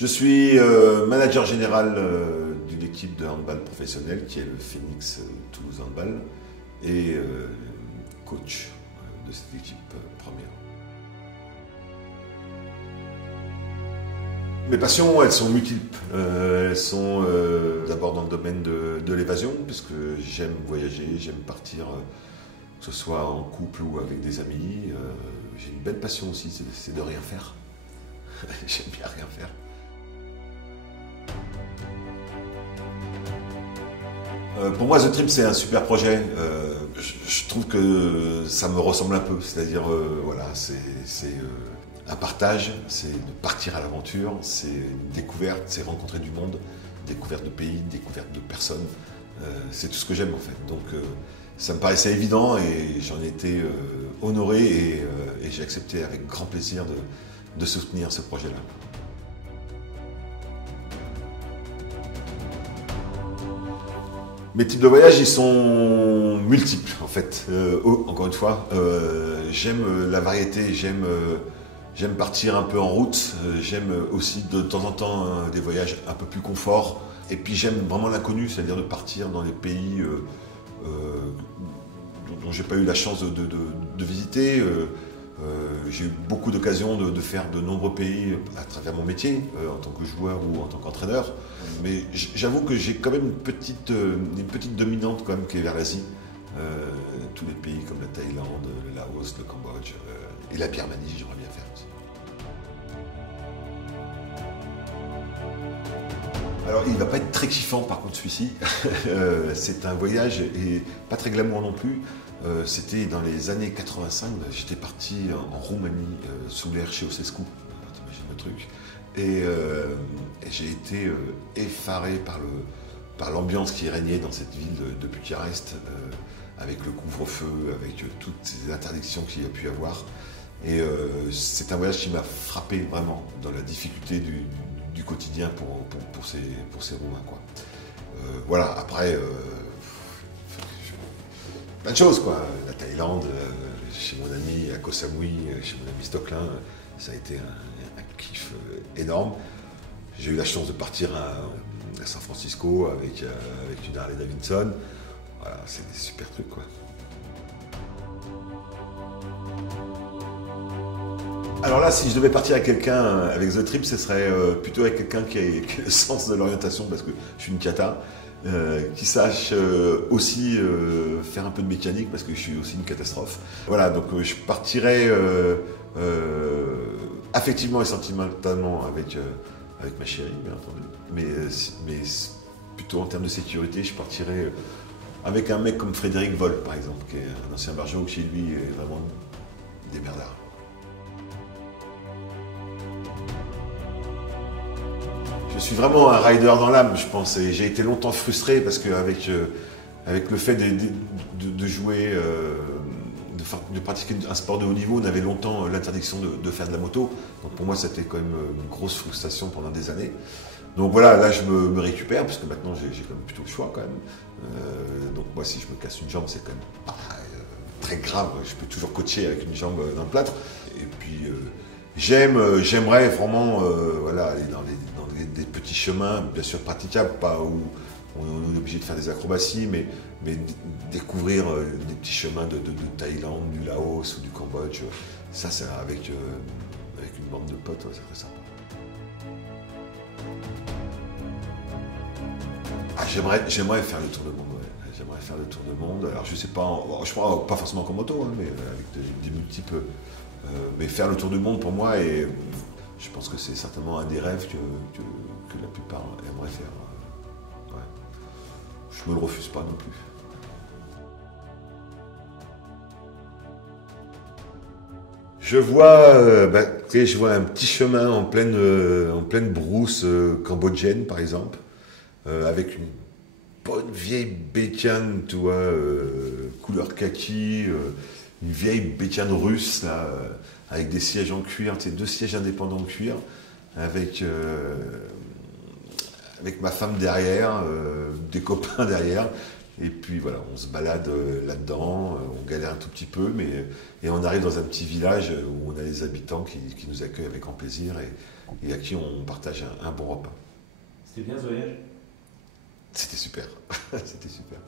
Je suis manager général d'une équipe de handball professionnel qui est le Phoenix Toulouse Handball et coach de cette équipe première. Mes passions, elles sont multiples. Elles sont d'abord dans le domaine de l'évasion, puisque j'aime voyager, j'aime partir, que ce soit en couple ou avec des amis. J'ai une belle passion aussi, c'est de rien faire. J'aime bien rien faire. Pour moi, The Trip, c'est un super projet. Je trouve que ça me ressemble un peu. C'est-à-dire, voilà, c'est un partage, c'est de partir à l'aventure, c'est une découverte, c'est rencontrer du monde, découverte de pays, découverte de personnes. C'est tout ce que j'aime en fait. Donc, ça me paraissait évident et j'en ai été honoré et j'ai accepté avec grand plaisir de soutenir ce projet-là. Mes types de voyages, ils sont multiples en fait. Encore une fois, j'aime la variété, j'aime partir un peu en route, j'aime aussi de temps en temps des voyages un peu plus confort. Et puis j'aime vraiment l'inconnu, c'est-à-dire de partir dans les pays dont j'ai pas eu la chance de visiter. J'ai eu beaucoup d'occasions de faire de nombreux pays à travers mon métier, en tant que joueur ou en tant qu'entraîneur. Mais j'avoue que j'ai quand même une petite dominante quand même qui est vers l'Asie. Tous les pays comme la Thaïlande, le Laos, le Cambodge et la Birmanie, j'aimerais bien faire aussi. Alors il ne va pas être très kiffant par contre celui-ci. C'est un voyage et pas très glamour non plus. C'était dans les années 85, j'étais parti en Roumanie sous l'air chez Ceausescu, t'imagines le truc. Et j'ai été effaré par l'ambiance qui régnait dans cette ville de Bucarest, avec le couvre-feu, avec toutes ces interdictions qu'il y a pu avoir. Et c'est un voyage qui m'a frappé vraiment dans la difficulté du quotidien pour ces Roumains, quoi. Voilà, après, plein de choses, quoi. La Thaïlande, chez mon ami à Koh Samui, chez mon ami Stocklin, ça a été un kiff énorme. J'ai eu la chance de partir à San Francisco avec une Harley Davidson. Voilà, c'est des super trucs, quoi. Alors là, si je devais partir avec quelqu'un avec The Trip, ce serait plutôt avec quelqu'un qui a le sens de l'orientation, parce que je suis une cata, qui sache aussi faire un peu de mécanique, parce que je suis aussi une catastrophe. Voilà, donc je partirais affectivement et sentimentalement avec ma chérie, bien entendu. Mais plutôt en termes de sécurité, je partirais avec un mec comme Frédéric Voll, par exemple, qui est un ancien barjo qui, lui, est vraiment des merdards. Je suis vraiment un rider dans l'âme, je pense, et j'ai été longtemps frustré parce qu'avec le fait de jouer, de pratiquer un sport de haut niveau, on avait longtemps l'interdiction de faire de la moto. Donc pour moi, c'était quand même une grosse frustration pendant des années. Donc voilà, là je me récupère, parce que maintenant j'ai quand même plutôt le choix quand même. Donc moi, si je me casse une jambe, c'est quand même pas très grave. Je peux toujours coacher avec une jambe dans le plâtre. Et puis j'aimerais vraiment voilà, aller dans des petits chemins, bien sûr praticables, pas où on est obligé de faire des acrobaties, mais découvrir des petits chemins de Thaïlande, du Laos ou du Cambodge. Ça, c'est avec une bande de potes, ouais, c'est très sympa. Ah, j'aimerais faire le tour du monde, ouais. J'aimerais faire le tour du monde. Alors je sais pas, je crois pas forcément comme moto, hein, mais avec des multiples. Mais faire le tour du monde pour moi, et je pense que c'est certainement un des rêves que la plupart aimeraient faire. Ouais. Je me le refuse pas non plus. Je vois un petit chemin en pleine brousse cambodgienne, par exemple, avec une bonne vieille bécane, tu vois, couleur kaki, une vieille bécane russe, là, avec des sièges en cuir, tu sais, 2 sièges indépendants en cuir, avec ma femme derrière, des copains derrière, Et puis voilà, on se balade là-dedans, on galère un tout petit peu, et on arrive dans un petit village où on a les habitants qui nous accueillent avec grand plaisir et à qui on partage un bon repas. C'était bien ce voyage? C'était super, c'était super.